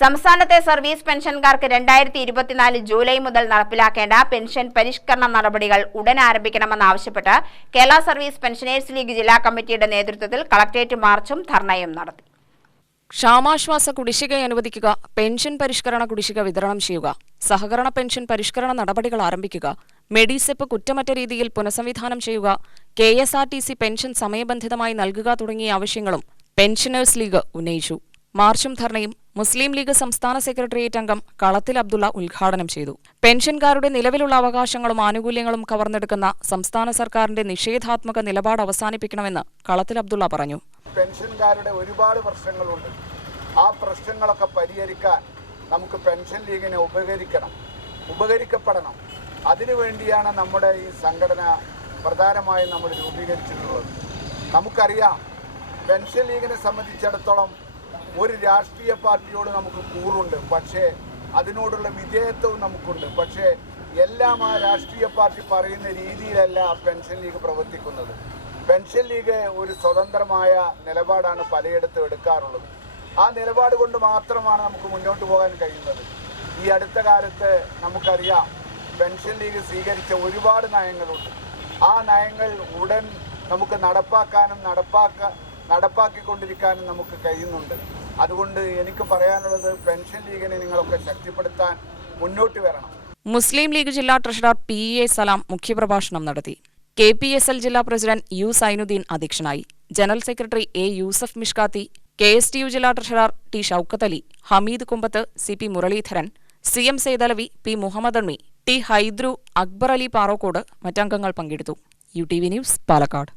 സംസ്ഥാനത്തെ service പെൻഷൻകാർക്ക് 2024 July മുതൽ നടപ്പിലാക്കേണ്ട pension പരിഷ്കരണ നടപടികൾ ഉടൻ ആരംഭിക്കണമെന്നാവശ്യപ്പെട്ട് കേരള സർവീസ് പെൻഷനേഴ്സ് ലീഗ് ജില്ലാ കമ്മിറ്റിയുടെ നേതൃത്വത്തിൽ കളക്ടറേറ്റ് മാർച്ചും ധർണയും നടത്തി. ക്ഷാമാശ്വാസ കുടിശ്ശിക അനുവദിക്കുക, പെൻഷൻ പരിഷ്കരണ കുടിശ്ശിക വിതരണം ചെയ്യുക, സഹകരണ പെൻഷൻ പരിഷ്കരണ നടപടികൾ ആരംഭിക്കുക, മെഡിസെപ്പ് കുറ്റമറ്റ രീതിയിൽ പുനഃസംവിധാനം ചെയ്യുക, KSRTC പെൻഷൻ സമയബന്ധിതമായി നൽകുക തുടങ്ങിയ ആവശ്യങ്ങളും പെൻഷനേഴ്സ് ലീഗ് ഉന്നയിച്ചു. മാർച്ചും ധർണയും മുസ്ലിം ലീഗ് സംസ്ഥാന സെക്രട്ടേറിയറ്റ് അംഗം കളത്തിൽ അബ്ദുള്ള ഉദ്ഘാടനം ചെയ്തു. പെൻഷൻകാരുടെ നിലവിലുള്ള അവകാശങ്ങളും ആനുകൂല്യങ്ങളും കവർന്നെടുക്കുന്ന സംസ്ഥാന സർക്കാരിന്റെ നിഷേധാത്മക നിലപാട് അവസാനിപ്പിക്കണമെന്ന് കളത്തിൽ അബ്ദുള്ള പറഞ്ഞു. പെൻഷൻകാരുടെ ഒരുപാട് പ്രശ്നങ്ങളുണ്ട്. ആ പ്രശ്നങ്ങളൊക്കെ പരിഹരിക്കാൻ നമുക്ക് പെൻഷൻ ലീഗിനെ ഉപകരിക്കപ്പെടണം. അതിനുവേണ്ടിയാണ് നമ്മുടെ ഈ സംഘടന പ്രധാനമായും നമ്മൾ രൂപീകരിച്ചിട്ടുള്ളത്. നമുക്കറിയാം, പെൻഷൻ ലീഗിനെ സംബന്ധിച്ചിടത്തോളം ഒരു രാഷ്ട്രീയ പാർട്ടിയോട് നമുക്ക് കൂറുണ്ട്, പക്ഷേ അതിനോടുള്ള വിധേയത്വവും നമുക്കുണ്ട്. പക്ഷേ എല്ലാം ആ രാഷ്ട്രീയ പാർട്ടി പറയുന്ന രീതിയിലല്ല പെൻഷൻ ലീഗ് പ്രവർത്തിക്കുന്നത്. പെൻഷൻ ലീഗ് ഒരു സ്വതന്ത്രമായ നിലപാടാണ് പലയിടത്തും എടുക്കാറുള്ളത്. ആ നിലപാട് കൊണ്ട് മാത്രമാണ് നമുക്ക് മുന്നോട്ട് പോകാൻ കഴിയുന്നത്. ഈ അടുത്ത കാലത്ത് നമുക്കറിയാം, പെൻഷൻ ലീഗ് സ്വീകരിച്ച ഒരുപാട് നയങ്ങളുണ്ട്. ആ നയങ്ങൾ ഉടൻ നമുക്ക് നടപ്പാക്കിക്കൊണ്ടിരിക്കാനും നമുക്ക് കഴിയുന്നുണ്ട്. അതുകൊണ്ട് എനിക്ക് പറയാനുള്ളത്, പെൻഷൻ ലീഗിനെ നിങ്ങളൊക്കെ ശക്തിപ്പെടുത്താൻ മുന്നോട്ട് വരണം. മുസ്ലിം ലീഗ് ജില്ലാ ട്രഷറർ PA സലാം മുഖ്യപ്രഭാഷണം നടത്തി. KPSL ജില്ലാ പ്രസിഡന്റ് U സൈനുദ്ദീൻ അധ്യക്ഷനായി. General secretary A Yusuf Mishkathi, KSTU ജില്ലാ treasurer T Shoukath Ali, Hameed Kumbath, CP Muraleedharan, CM Saidalavi, P Muhammad Anni, T Haidru, Akbar Ali Parokkode മറ്റംഗങ്ങൾ പങ്കെടുത്തു. UTV news, Palakkad.